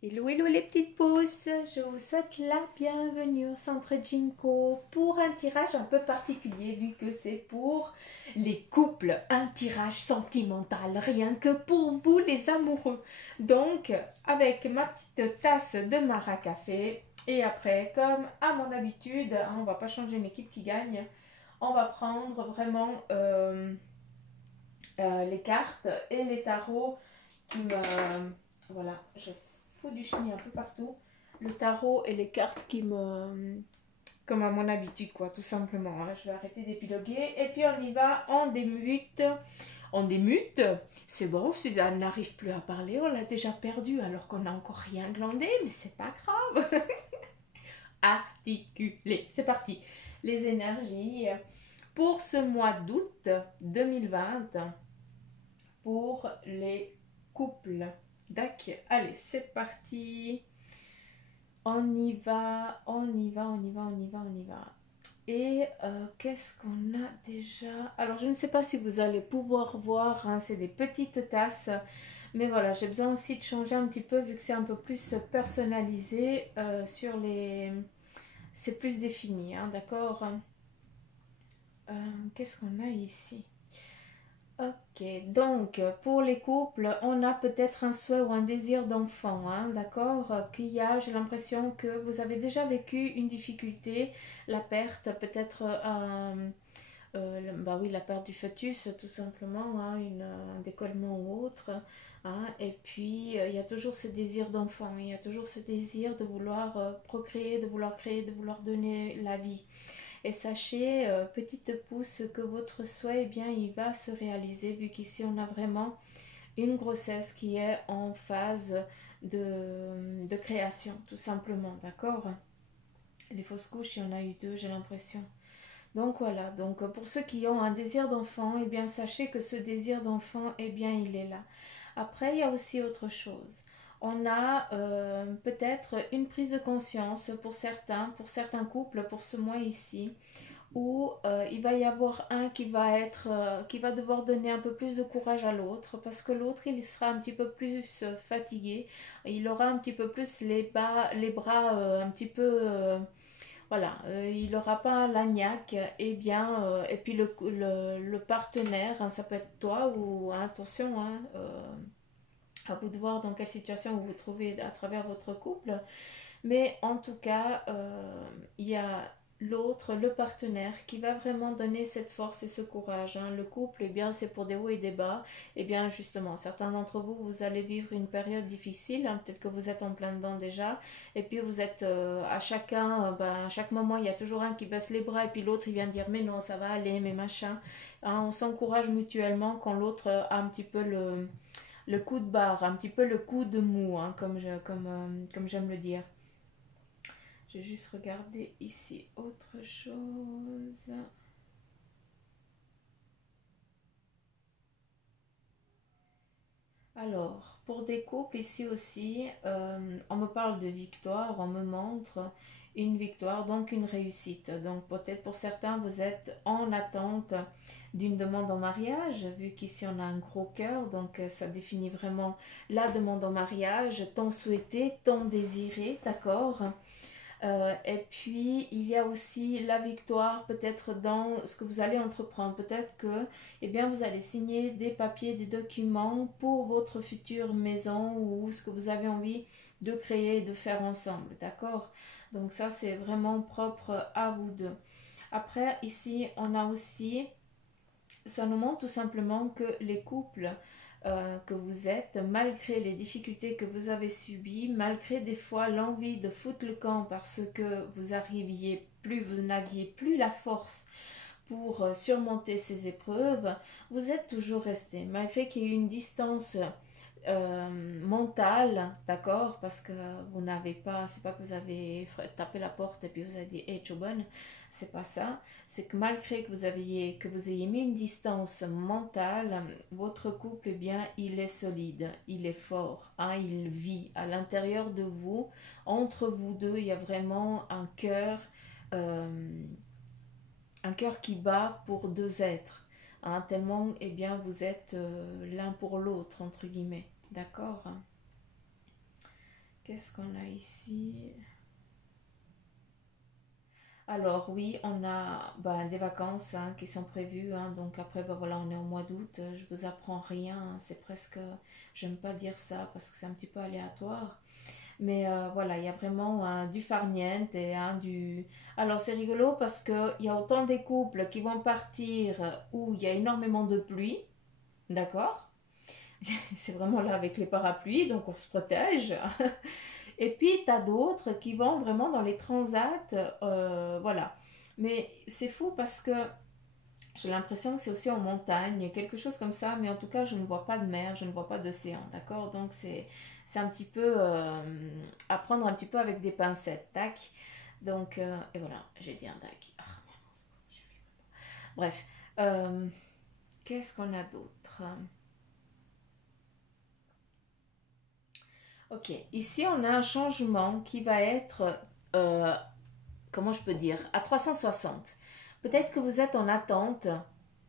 Hello les petites pousses, je vous souhaite la bienvenue au centre Jinko pour un tirage un peu particulier vu que c'est pour les couples, un tirage sentimental rien que pour vous les amoureux. Donc avec ma petite tasse de Mara Café et après comme à mon habitude, on va pas changer une équipe qui gagne, on va prendre vraiment les cartes et les tarots qui me... Voilà, je fous du chenille un peu partout. Le tarot et les cartes qui me... Comme à mon habitude, quoi, tout simplement. Hein. Je vais arrêter d'épiloguer. Et puis on y va, on démute. On démute. C'est bon, Suzanne n'arrive plus à parler. On l'a déjà perdu alors qu'on n'a encore rien glandé. Mais c'est pas grave. Articulé. C'est parti. Les énergies pour ce mois d'août 2020 pour les couples. D'accord, allez, c'est parti. On y va, on y va, on y va, on y va, on y va. Et qu'est-ce qu'on a déjà? Alors, je ne sais pas si vous allez pouvoir voir, hein, c'est des petites tasses. Mais voilà, j'ai besoin aussi de changer un petit peu vu que c'est un peu plus personnalisé sur les... C'est plus défini, hein, d'accord. Qu'est-ce qu'on a ici? Ok, donc pour les couples, on a peut-être un souhait ou un désir d'enfant, hein, d'accord? Qu'il y a, j'ai l'impression que vous avez déjà vécu une difficulté, la perte, peut-être bah oui, la perte du fœtus, tout simplement, hein, un décollement ou autre, hein, et puis il y a toujours ce désir d'enfant, il y a toujours ce désir de vouloir procréer, de vouloir créer, de vouloir donner la vie. Et sachez, petite pouce, que votre souhait, eh bien, il va se réaliser vu qu'ici on a vraiment une grossesse qui est en phase de création, tout simplement, d'accord? Les fausses couches, il y en a eu deux, j'ai l'impression. Donc voilà, donc pour ceux qui ont un désir d'enfant, eh bien, sachez que ce désir d'enfant, eh bien, il est là. Après, il y a aussi autre chose. On a peut-être une prise de conscience pour certains couples, pour ce mois ici, où il va y avoir un qui va devoir donner un peu plus de courage à l'autre parce que l'autre il sera un petit peu plus fatigué, il aura un petit peu plus les bras un petit peu voilà, il n'aura pas la niaque et bien et puis le partenaire, hein, ça peut être toi ou hein, attention hein, à vous de voir dans quelle situation vous vous trouvez à travers votre couple. Mais en tout cas, il y a l'autre, le partenaire, qui va vraiment donner cette force et ce courage. Hein. Le couple, eh bien, c'est pour des hauts et des bas. Eh bien, justement, certains d'entre vous, vous allez vivre une période difficile. Hein. Peut-être que vous êtes en plein dedans déjà. Et puis, vous êtes à chacun, à chaque moment, il y a toujours un qui baisse les bras et puis l'autre, il vient dire, mais non, ça va aller, mais machin. Hein, on s'encourage mutuellement quand l'autre a un petit peu le coup de barre, un petit peu le coup de mou, hein, comme j'aime le dire. Je vais juste regarder ici autre chose. Alors, pour des couples ici aussi, on me parle de victoire, on me montre une victoire, donc une réussite. Donc peut-être pour certains, vous êtes en attente d'une demande en mariage, vu qu'ici on a un gros cœur, donc ça définit vraiment la demande en mariage, tant souhaité, tant désiré, d'accord? Et puis, il y a aussi la victoire peut-être dans ce que vous allez entreprendre. Peut-être que eh bien, vous allez signer des papiers, des documents pour votre future maison ou ce que vous avez envie de créer et de faire ensemble. D'accord? Donc ça, c'est vraiment propre à vous deux. Après, ici, on a aussi ça nous montre tout simplement que les couples que vous êtes, malgré les difficultés que vous avez subies, malgré des fois l'envie de foutre le camp parce que vous n'aviez plus la force pour surmonter ces épreuves, vous êtes toujours resté, malgré qu'il y ait eu une distance mentale, d'accord, parce que vous n'avez pas, c'est pas que vous avez tapé la porte et puis vous avez dit, hey, bonne, c'est pas ça, c'est que malgré que vous ayez mis une distance mentale, votre couple, eh bien, il est solide, il est fort, hein, il vit à l'intérieur de vous, entre vous deux, il y a vraiment euh, un cœur qui bat pour deux êtres, hein, tellement, eh bien, vous êtes l'un pour l'autre, entre guillemets. D'accord. Qu'est-ce qu'on a ici? Alors oui, on a des vacances hein, qui sont prévues. Hein, donc après, voilà, on est au mois d'août. Je vous apprends rien. Hein, c'est presque... J'aime pas dire ça parce que c'est un petit peu aléatoire. Mais voilà, il y a vraiment du farniente et du... Alors c'est rigolo parce qu'il y a autant des couples qui vont partir où il y a énormément de pluie. D'accord? C'est vraiment là avec les parapluies, donc on se protège. Et puis, tu as d'autres qui vont vraiment dans les transats. Voilà. Mais c'est fou parce que j'ai l'impression que c'est aussi en montagne, quelque chose comme ça. Mais en tout cas, je ne vois pas de mer, je ne vois pas d'océan. D'accord? Donc, c'est un petit peu à prendre un petit peu avec des pincettes. Tac. Donc, et voilà, j'ai dit un tac. Ah, bref. Euh, Qu'est-ce qu'on a d'autre? Ok, ici on a un changement qui va être, euh, comment je peux dire, à 360. Peut-être que vous êtes en attente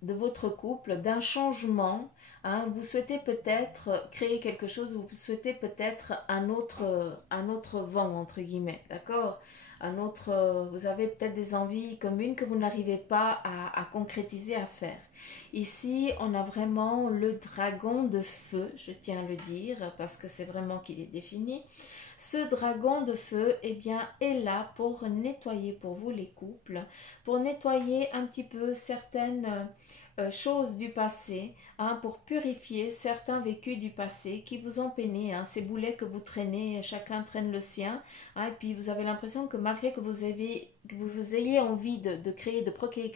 de votre couple, d'un changement. Hein, vous souhaitez peut-être créer quelque chose, vous souhaitez peut-être un autre vent, entre guillemets, d'accord? Un autre, vous avez peut-être des envies communes que vous n'arrivez pas à concrétiser, à faire. Ici, on a vraiment le dragon de feu, je tiens à le dire, parce que c'est vraiment qu'il est défini. Ce dragon de feu, eh bien, est là pour nettoyer pour vous les couples, pour nettoyer un petit peu certaines choses du passé, hein, pour purifier certains vécus du passé qui vous ont peiné, hein, ces boulets que vous traînez, chacun traîne le sien, hein, et puis vous avez l'impression que malgré que vous ayez envie de créer, de procréer,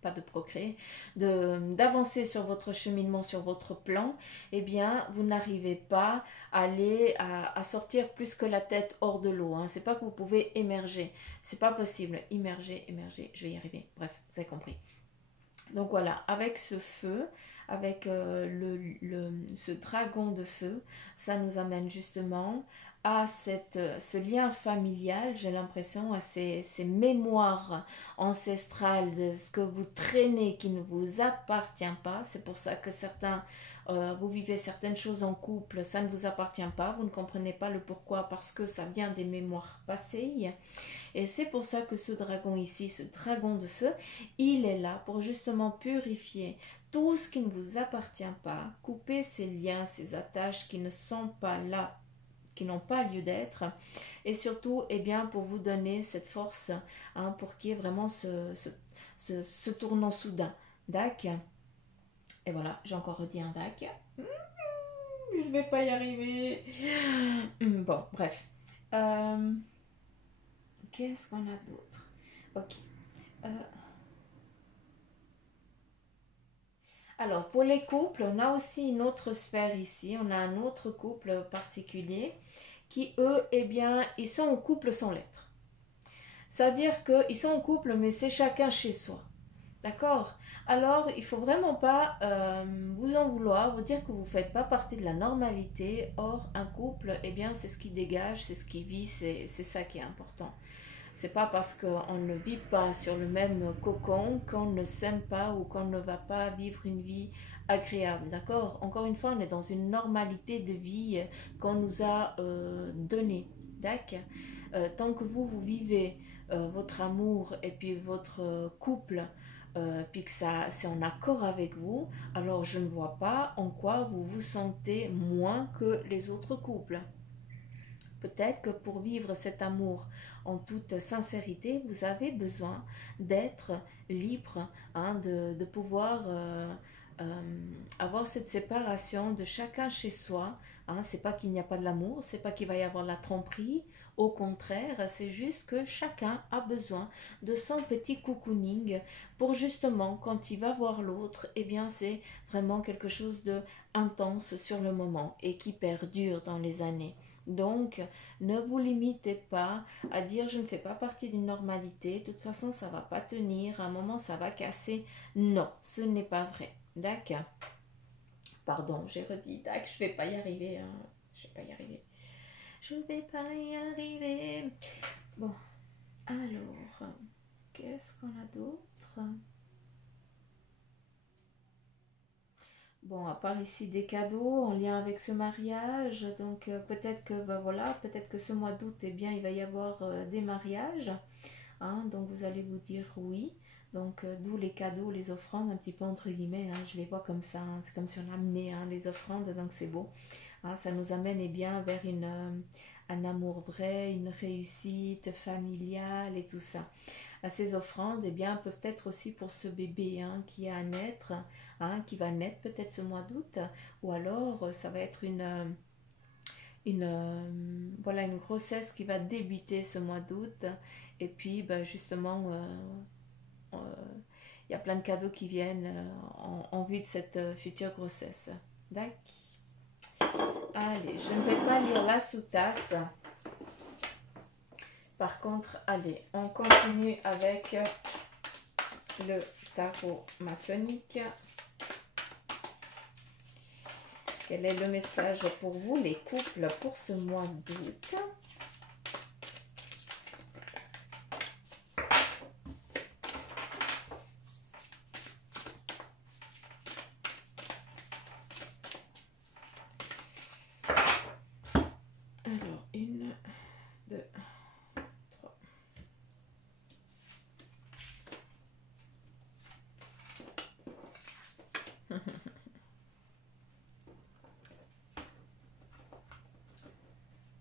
pas de procréer, d'avancer sur votre cheminement, sur votre plan, eh bien, vous n'arrivez pas aller à sortir plus que la tête hors de l'eau. Hein. C'est pas que vous pouvez émerger. C'est pas possible. Immerger, émerger, je vais y arriver. Bref, vous avez compris. Donc voilà, avec ce feu, avec ce dragon de feu, ça nous amène justement à ce lien familial, j'ai l'impression, à ces mémoires ancestrales de ce que vous traînez qui ne vous appartient pas. C'est pour ça que certains, vous vivez certaines choses en couple, ça ne vous appartient pas, vous ne comprenez pas le pourquoi, parce que ça vient des mémoires passées. Et c'est pour ça que ce dragon ici, ce dragon de feu, il est là pour justement purifier tout ce qui ne vous appartient pas, couper ces liens, ces attaches qui ne sont pas là, qui n'ont pas lieu d'être, et surtout, eh bien, pour vous donner cette force, hein, pour qu'il y ait vraiment ce tournant soudain. Dac. Et voilà, j'ai encore redit un dac. Je ne vais pas y arriver. Bon, bref. Qu'est-ce qu'on a d'autre? Ok. Euh, alors, pour les couples, on a aussi une autre sphère ici. On a un autre couple particulier qui, eux, eh bien, ils sont en couple sans l'être. C'est-à-dire qu'ils sont en couple, mais c'est chacun chez soi. D'accord? Alors, il ne faut vraiment pas vous en vouloir, vous dire que vous ne faites pas partie de la normalité. Or, un couple, eh bien, c'est ce qui dégage, c'est ce qui vit, c'est ça qui est important. C'est pas parce qu'on ne vit pas sur le même cocon qu'on ne s'aime pas ou qu'on ne va pas vivre une vie agréable, d'accord? Encore une fois, on est dans une normalité de vie qu'on nous a donnée, d'accord? Tant que vous vivez votre amour et puis votre couple, puis que ça c'est en accord avec vous, alors je ne vois pas en quoi vous vous sentez moins que les autres couples. Peut-être que pour vivre cet amour en toute sincérité, vous avez besoin d'être libre, hein, de pouvoir avoir cette séparation de chacun chez soi. Hein. C'est pas qu'il n'y a pas de l'amour, c'est pas qu'il va y avoir la tromperie. Au contraire, c'est juste que chacun a besoin de son petit cocooning pour justement, quand il va voir l'autre, eh bien c'est vraiment quelque chose de intense sur le moment et qui perdure dans les années. Donc, ne vous limitez pas à dire je ne fais pas partie d'une normalité, de toute façon ça va pas tenir, à un moment ça va casser. Non, ce n'est pas vrai. D'accord. Pardon, j'ai redit, tac, je vais pas y arriver. Hein. Je vais pas y arriver. Je vais pas y arriver. Bon, alors, qu'est-ce qu'on a d'autre? Bon, à part ici des cadeaux en lien avec ce mariage, donc peut-être que, ben voilà, peut-être que ce mois d'août, eh bien, il va y avoir des mariages, hein, donc vous allez vous dire oui. Donc, d'où les cadeaux, les offrandes, un petit peu entre guillemets, hein, je les vois comme ça, hein, c'est comme si on amenait hein, les offrandes, donc c'est beau. Hein, ça nous amène eh bien, vers un amour vrai, une réussite familiale et tout ça. Ces offrandes eh bien, peuvent être aussi pour ce bébé hein, qui a à naître, hein, qui va naître peut-être ce mois d'août, ou alors ça va être voilà, une grossesse qui va débuter ce mois d'août, et puis ben, justement, euh, il y a plein de cadeaux qui viennent en vue de cette future grossesse. D'accord. Allez, je ne vais pas lire la sous-tasse. Par contre, allez, on continue avec le tarot maçonnique. Quel est le message pour vous, les couples, pour ce mois d'août? Alors, une, deux, trois.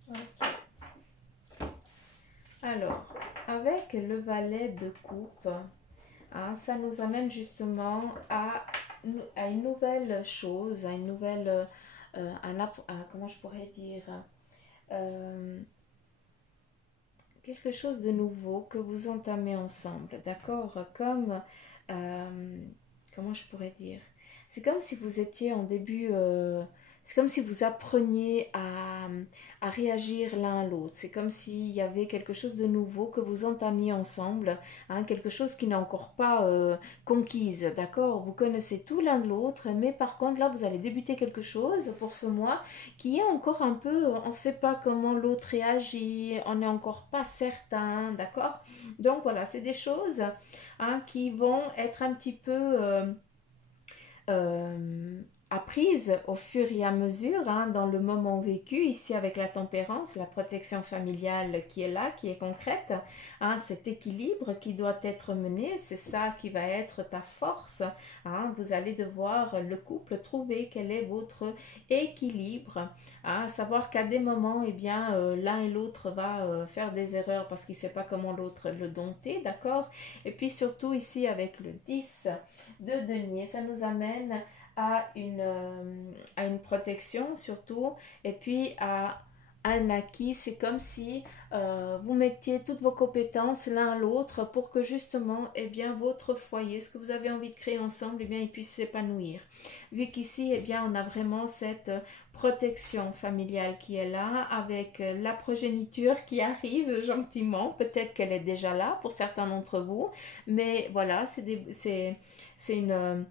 Okay. Alors, avec le valet de coupe, hein, ça nous amène justement à une nouvelle chose, à une nouvelle, comment je pourrais dire, euh, quelque chose de nouveau que vous entamez ensemble, d'accord? Comme, comment je pourrais dire? C'est comme si vous étiez en début, c'est comme si vous appreniez à réagir l'un à l'autre. C'est comme s'il y avait quelque chose de nouveau que vous entamiez ensemble, hein, quelque chose qui n'est encore pas conquise, d'accord? Vous connaissez tout l'un de l'autre, mais par contre là, vous allez débuter quelque chose pour ce mois qui est encore un peu, on ne sait pas comment l'autre réagit, on n'est encore pas certain, d'accord? Donc voilà, c'est des choses hein, qui vont être un petit peu euh, apprises au fur et à mesure hein, dans le moment vécu, ici avec la tempérance, la protection familiale qui est là, qui est concrète, hein, cet équilibre qui doit être mené, c'est ça qui va être ta force. Hein, vous allez devoir, le couple, trouver quel est votre équilibre, hein, savoir qu'à des moments, eh bien, l'un et l'autre va faire des erreurs parce qu'il ne sait pas comment l'autre le dompter, d'accord? Et puis surtout ici avec le 10 de denier, ça nous amène à une protection surtout, et puis à un acquis. C'est comme si vous mettiez toutes vos compétences l'un à l'autre pour que justement eh bien, votre foyer, ce que vous avez envie de créer ensemble, eh bien, il puisse s'épanouir. Vu qu'ici, eh bien, on a vraiment cette protection familiale qui est là, avec la progéniture qui arrive gentiment. Peut-être qu'elle est déjà là pour certains d'entre vous, mais voilà, c'est une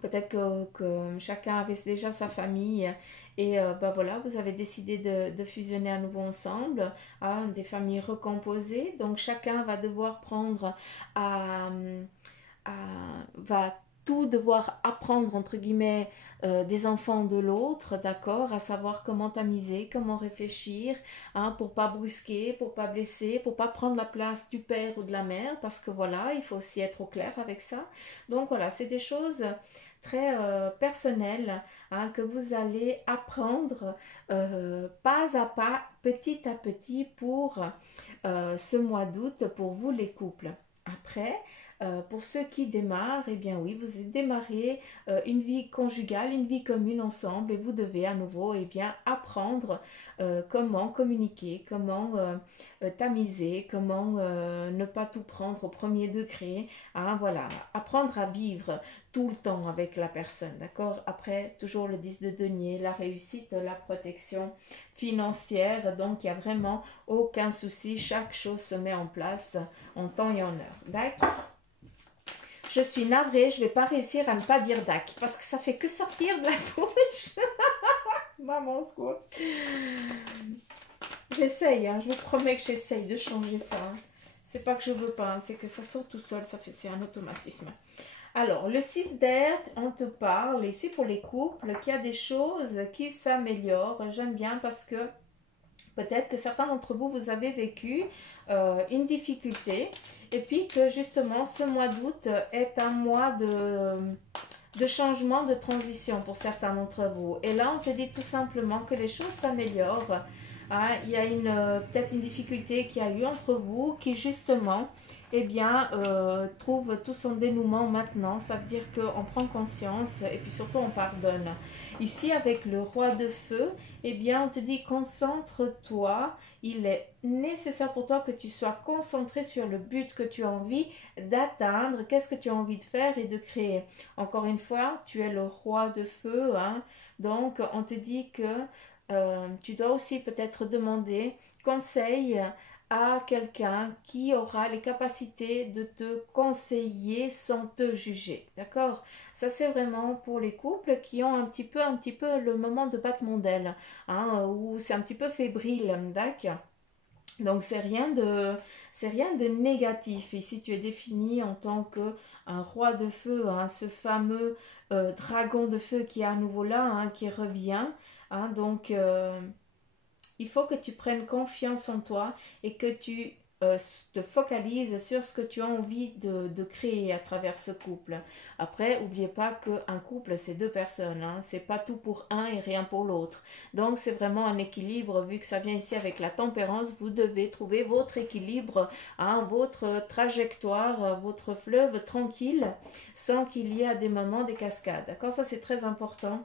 peut-être que chacun avait déjà sa famille et bah voilà, vous avez décidé de fusionner à nouveau ensemble, hein, des familles recomposées. Donc chacun va devoir prendre à, va tout devoir apprendre entre guillemets des enfants de l'autre, d'accord, à savoir comment tamiser, comment réfléchir, hein, pour pas brusquer, pour pas blesser, pour pas prendre la place du père ou de la mère, parce que voilà, il faut aussi être au clair avec ça. Donc voilà, c'est des choses très personnelles hein, que vous allez apprendre pas à pas, petit à petit pour ce mois d'août pour vous les couples. Après, pour ceux qui démarrent, eh bien oui, vous démarrez une vie conjugale, une vie commune ensemble et vous devez à nouveau eh bien, apprendre comment communiquer, comment tamiser, comment ne pas tout prendre au premier degré. Hein, voilà, apprendre à vivre tout le temps avec la personne, d'accord? Après, toujours le 10 de denier, la réussite, la protection financière, donc il n'y a vraiment aucun souci, chaque chose se met en place en temps et en heure. D'accord? Je suis navrée, je ne vais pas réussir à ne pas dire dac parce que ça fait que sortir de la bouche. Maman, quoi. J'essaye, hein, je vous promets que j'essaye de changer ça. Hein. C'est pas que je veux pas, hein, c'est que ça sort tout seul, c'est un automatisme. Alors, le 6 d'air, on te parle ici pour les couples qu'il y a des choses qui s'améliorent. J'aime bien parce que peut-être que certains d'entre vous, vous avez vécu une difficulté et puis que justement ce mois d'août est un mois de changement, de transition pour certains d'entre vous. Et là, on te dit tout simplement que les choses s'améliorent. Ah, il y a peut-être une difficulté qu'il y a eu entre vous qui justement eh bien, trouve tout son dénouement maintenant. Ça veut dire qu'on prend conscience et puis surtout on pardonne. Ici avec le roi de feu, eh bien on te dit concentre-toi. Il est nécessaire pour toi que tu sois concentré sur le but que tu as envie d'atteindre, qu'est-ce que tu as envie de faire et de créer. Encore une fois, tu es le roi de feu, hein? Donc on te dit que tu dois aussi peut-être demander conseil à quelqu'un qui aura les capacités de te conseiller sans te juger. D'accord? Ça, c'est vraiment pour les couples qui ont un petit peu le moment de battement d'aile, hein, où c'est un petit peu fébrile. D'accord? Donc, c'est rien de négatif. Ici, tu es défini en tant que un roi de feu, hein, ce fameux dragon de feu qui est à nouveau là, hein, qui revient. Hein, donc, il faut que tu prennes confiance en toi et que tu te focalises sur ce que tu as envie de créer à travers ce couple. Après, n'oubliez pas qu'un couple, c'est deux personnes. Hein, c'est pas tout pour un et rien pour l'autre. Donc, c'est vraiment un équilibre. Vu que ça vient ici avec la tempérance, vous devez trouver votre équilibre, hein, votre trajectoire, votre fleuve tranquille, sans qu'il y ait à des moments des cascades. D'accord? Ça, c'est très important.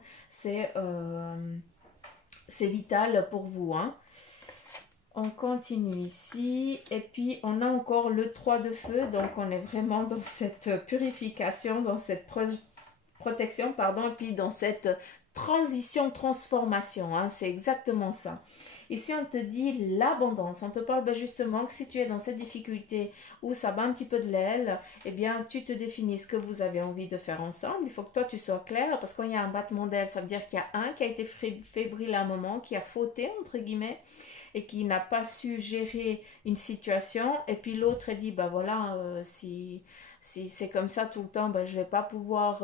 C'est vital pour vous. Hein. On continue ici. Et puis, on a encore le 3 de feu. Donc, on est vraiment dans cette purification, dans cette protection, pardon. Et puis, dans cette transition, transformation. Hein. C'est exactement ça. Ici, on te dit l'abondance. On te parle justement que si tu es dans cette difficulté où ça bat un petit peu de l'aile, eh bien, tu te définis ce que vous avez envie de faire ensemble. Il faut que toi, tu sois clair parce qu'il y a un battement d'aile, ça veut dire qu'il y a un qui a été fébrile à un moment, qui a fauté, entre guillemets, et qui n'a pas su gérer une situation. Et puis l'autre, elle dit, bah voilà, si c'est comme ça tout le temps, ben, je ne vais pas pouvoir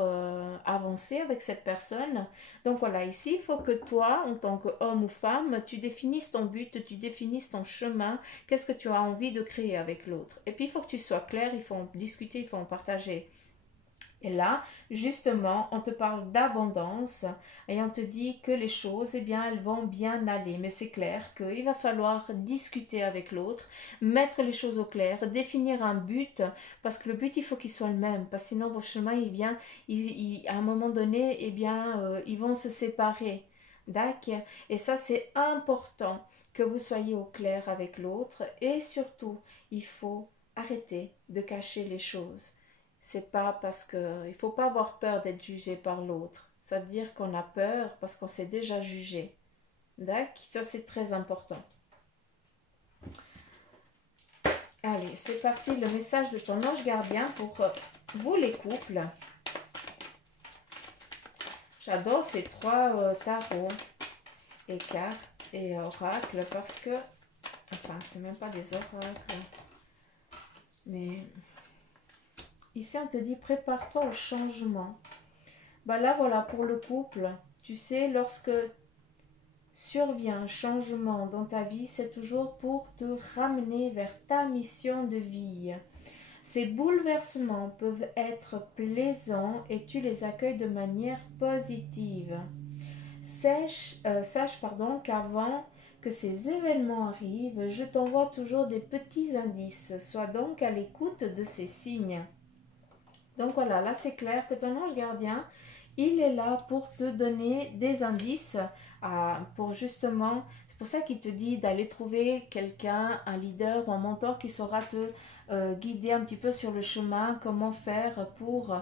avancer avec cette personne. Donc voilà, ici, il faut que toi, en tant qu'homme ou femme, tu définisses ton but, tu définisses ton chemin, qu'est-ce que tu as envie de créer avec l'autre. Et puis, il faut que tu sois clair, il faut en discuter, il faut en partager. Et là, justement, on te parle d'abondance et on te dit que les choses, eh bien, elles vont bien aller. Mais c'est clair qu'il va falloir discuter avec l'autre, mettre les choses au clair, définir un but, parce que le but, il faut qu'il soit le même, parce que sinon, vos chemins, eh bien, à un moment donné, eh bien, ils vont se séparer. D'accord? Et ça, c'est important que vous soyez au clair avec l'autre et surtout, il faut arrêter de cacher les choses. C'est pas parce que il faut pas avoir peur d'être jugé par l'autre. Ça veut dire qu'on a peur parce qu'on s'est déjà jugé. D'accord? Ça c'est très important. Allez, c'est parti, le message de ton ange gardien pour vous les couples. J'adore ces trois tarots et cartes et oracles parce que, enfin, c'est même pas des oracles, mais ici on te dit prépare-toi au changement. Bah là voilà, pour le couple, tu sais, lorsque survient un changement dans ta vie, c'est toujours pour te ramener vers ta mission de vie. Ces bouleversements peuvent être plaisants et tu les accueilles de manière positive. Sache qu'avant que ces événements arrivent, je t'envoie toujours des petits indices. Sois donc à l'écoute de ces signes. Donc voilà, là c'est clair que ton ange gardien, il est là pour te donner des indices, pour justement, c'est pour ça qu'il te dit d'aller trouver quelqu'un, un leader ou un mentor qui saura te guider un petit peu sur le chemin, comment faire pour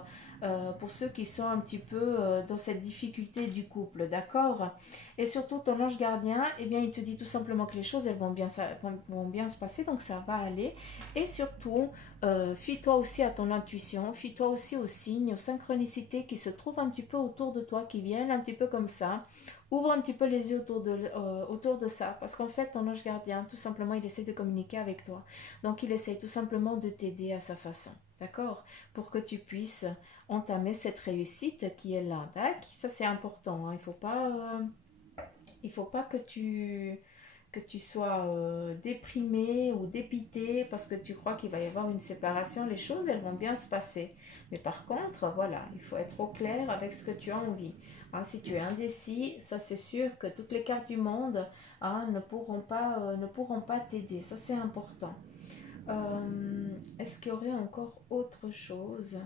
ceux qui sont un petit peu dans cette difficulté du couple, d'accord? Et surtout ton ange gardien, eh bien il te dit tout simplement que les choses elles vont bien se passer, donc ça va aller. Et surtout, fie-toi aussi à ton intuition, fie-toi aussi aux signes, aux synchronicités qui se trouvent un petit peu autour de toi, qui viennent un petit peu comme ça. Ouvre un petit peu les yeux autour de ça, parce qu'en fait, ton ange gardien, tout simplement, il essaie de communiquer avec toi. Donc, il essaie tout simplement de t'aider à sa façon. d'accord? Pour que tu puisses entamer cette réussite qui est là, d'accord? Ça c'est important, hein. Il faut pas que tu sois déprimé ou dépité parce que tu crois qu'il va y avoir une séparation. Les choses, elles vont bien se passer. Mais par contre, voilà, il faut être au clair avec ce que tu as envie. Hein, si tu es indécis, ça c'est sûr que toutes les cartes du monde, hein, ne pourront pas t'aider. Ça c'est important. Est-ce qu'il y aurait encore autre chose?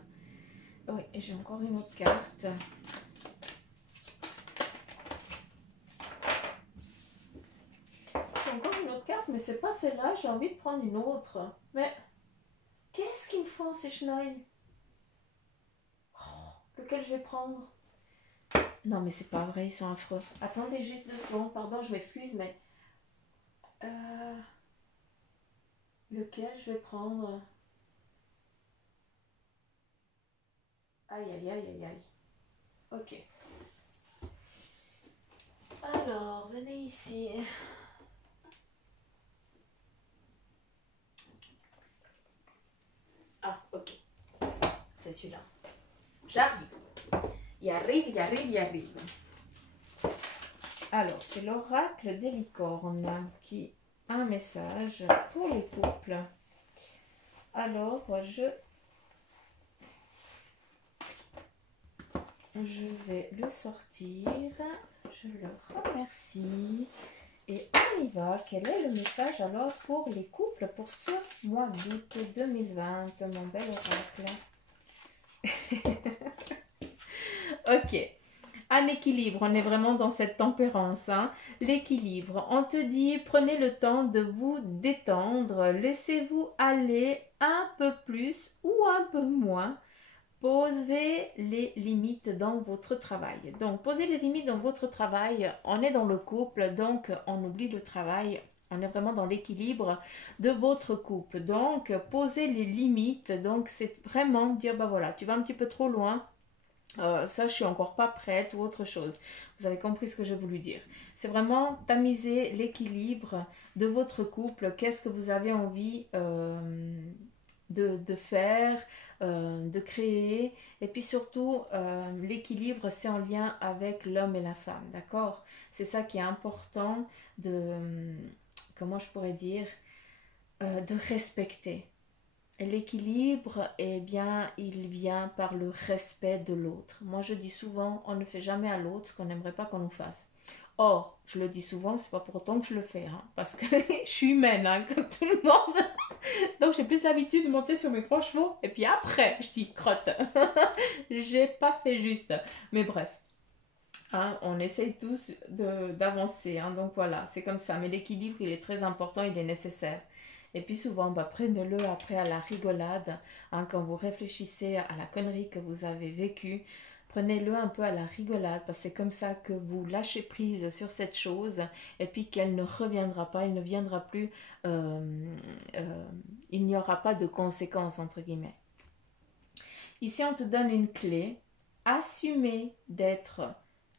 Oui, j'ai encore une autre carte. J'ai encore une autre carte, mais c'est pas celle-là. J'ai envie de prendre une autre. Mais qu'est-ce qu'ils me font ces chenilles? Lequel je vais prendre? Non, mais c'est pas vrai, ils sont affreux. Attendez juste 2 secondes, pardon, je m'excuse, mais... lequel je vais prendre? Aïe, aïe, aïe, aïe, aïe. Ok. Alors, venez ici. Ah, ok. C'est celui-là. J'arrive. Il arrive, il arrive, il arrive. Alors, c'est l'oracle des licornes qui a un message pour les couples. Alors, je vais le sortir. Je le remercie. Et on y va. Quel est le message alors pour les couples pour ce mois d'août 2020, mon bel oracle? Ok. Un équilibre, on est vraiment dans cette tempérance. Hein. L'équilibre, on te dit, prenez le temps de vous détendre, laissez-vous aller un peu plus ou un peu moins. Posez les limites dans votre travail. Donc, posez les limites dans votre travail. On est dans le couple, donc on oublie le travail. On est vraiment dans l'équilibre de votre couple. Donc, posez les limites. Donc, c'est vraiment dire, bah voilà, tu vas un petit peu trop loin. Ça, je suis encore pas prête ou autre chose. Vous avez compris ce que j'ai voulu dire. C'est vraiment tamiser l'équilibre de votre couple. Qu'est-ce que vous avez envie de faire, de créer. Et puis surtout, l'équilibre, c'est en lien avec l'homme et la femme. D'accord? C'est ça qui est important de, comment je pourrais dire, de respecter. L'équilibre, eh bien, il vient par le respect de l'autre. Moi, je dis souvent, on ne fait jamais à l'autre ce qu'on n'aimerait pas qu'on nous fasse. Or, je le dis souvent, c'est pas pour autant que je le fais, hein, parce que je suis humaine, hein, comme tout le monde. Donc, j'ai plus l'habitude de monter sur mes gros chevaux, et puis après, je dis crotte. J'ai pas fait juste. Mais bref, hein, on essaye tous d'avancer, hein, donc voilà, c'est comme ça. Mais l'équilibre, il est très important, il est nécessaire. Et puis souvent, bah, prenez-le après à la rigolade, hein, quand vous réfléchissez à la connerie que vous avez vécue. Prenez-le un peu à la rigolade, parce que c'est comme ça que vous lâchez prise sur cette chose, et puis qu'elle ne reviendra pas, elle ne viendra plus, il n'y aura pas de conséquences, entre guillemets. Ici, on te donne une clé. Assumer d'être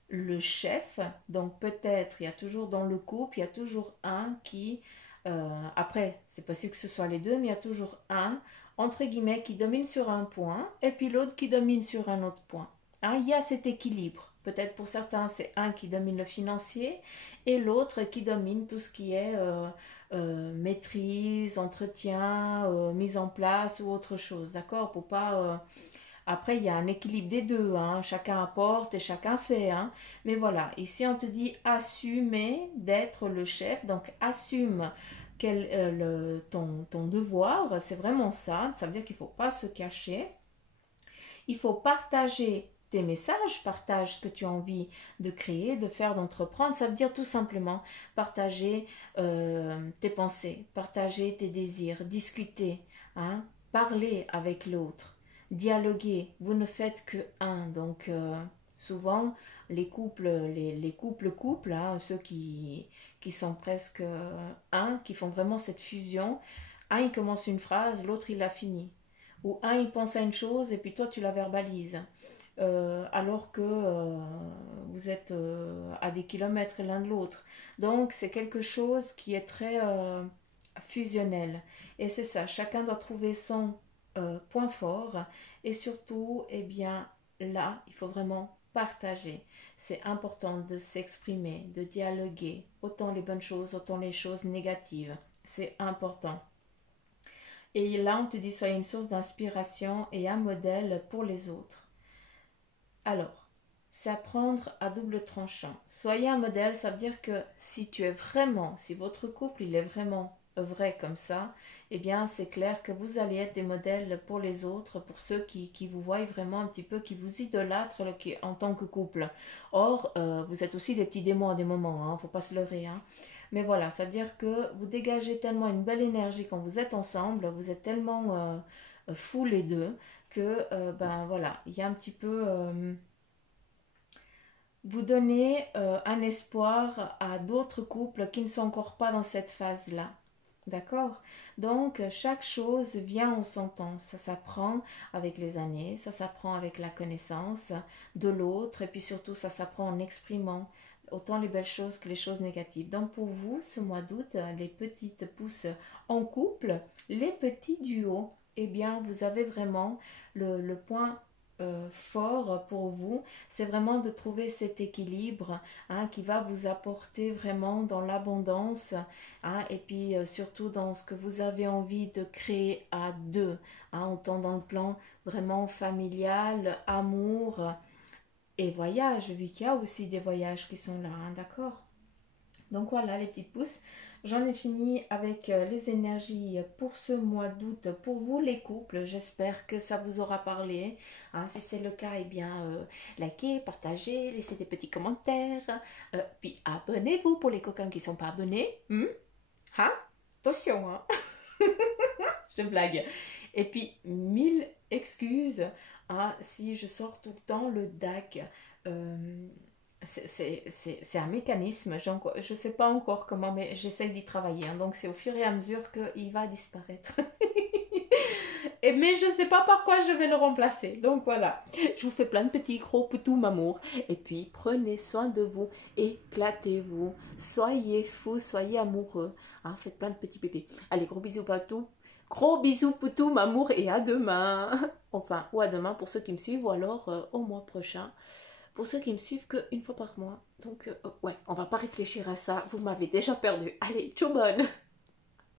le chef, donc peut-être il y a toujours dans le couple, il y a toujours un qui, après c'est possible que ce soit les deux, mais il y a toujours un, entre guillemets, qui domine sur un point, et puis l'autre qui domine sur un autre point. Hein, il y a cet équilibre. Peut-être pour certains, c'est un qui domine le financier, et l'autre qui domine tout ce qui est maîtrise, entretien, mise en place ou autre chose, d'accord? Pour pas... Après, il y a un équilibre des deux, hein. Chacun apporte et chacun fait. Hein. Mais voilà, ici on te dit assumer d'être le chef. Donc assume ton devoir, c'est vraiment ça. Ça veut dire qu'il ne faut pas se cacher. Il faut partager tes messages, partage ce que tu as envie de créer, de faire, d'entreprendre. Ça veut dire tout simplement partager tes pensées, partager tes désirs, discuter, hein, parler avec l'autre dialoguer, vous ne faites que un. Donc souvent les couples, les couples, hein, ceux qui sont presque un, qui font vraiment cette fusion, un il commence une phrase, l'autre il la finit. Ou un il pense à une chose et puis toi tu la verbalises. Alors que vous êtes à des kilomètres l'un de l'autre. Donc c'est quelque chose qui est très fusionnel. Et c'est ça, chacun doit trouver son point fort. Et surtout, eh bien, là, il faut vraiment partager. C'est important de s'exprimer, de dialoguer, autant les bonnes choses, autant les choses négatives. C'est important. Et là, on te dit, soyez une source d'inspiration et un modèle pour les autres. Alors, c'est à prendre à double tranchant. Soyez un modèle, ça veut dire que si tu es vraiment, si votre couple, il est vraiment vrai comme ça, eh bien, c'est clair que vous allez être des modèles pour les autres, pour ceux qui vous voient vraiment un petit peu, qui vous idolâtrent en tant que couple. Or, vous êtes aussi des petits démons à des moments, hein, faut pas se leurrer, hein. Mais voilà, ça veut dire que vous dégagez tellement une belle énergie quand vous êtes ensemble, vous êtes tellement fous les deux, que, ben voilà, il y a un petit peu... vous donnez un espoir à d'autres couples qui ne sont encore pas dans cette phase-là. D'accord? Donc, chaque chose vient en son temps. Ça s'apprend avec les années, ça s'apprend avec la connaissance de l'autre, et puis surtout, ça s'apprend en exprimant autant les belles choses que les choses négatives. Donc, pour vous, ce mois d'août, les petites pousses en couple, les petits duos, eh bien, vous avez vraiment le point fort pour vous, c'est vraiment de trouver cet équilibre, hein, qui va vous apporter vraiment dans l'abondance, hein, et puis surtout dans ce que vous avez envie de créer à deux, hein, autant dans le plan vraiment familial, amour et voyage, vu qu'il y a aussi des voyages qui sont là, hein, d'accord? Donc voilà les petites pousses, j'en ai fini avec les énergies pour ce mois d'août pour vous les couples. J'espère que ça vous aura parlé, hein. Si c'est le cas, eh bien likez, partagez, laissez des petits commentaires, puis abonnez-vous pour les coquins qui ne sont pas abonnés. Hein? Attention, hein. Je blague. Et puis 1000 excuses, hein, si je sors tout le temps le DAC. C'est un mécanisme, je ne sais pas encore comment, mais j'essaie d'y travailler, hein. Donc c'est au fur et à mesure qu'il va disparaître. Mais je ne sais pas par quoi je vais le remplacer. Donc voilà, je vous fais plein de petits gros poutous m'amour. Et puis prenez soin de vous, éclatez-vous, soyez fous, soyez amoureux, hein, faites plein de petits bébés. Allez, gros bisous partout. Gros bisous poutou m'amour, et à demain. Enfin, ou à demain pour ceux qui me suivent, ou alors au mois prochain pour ceux qui me suivent qu'une fois par mois. Donc ouais, on va pas réfléchir à ça, vous m'avez déjà perdu. Allez, tchou bonne.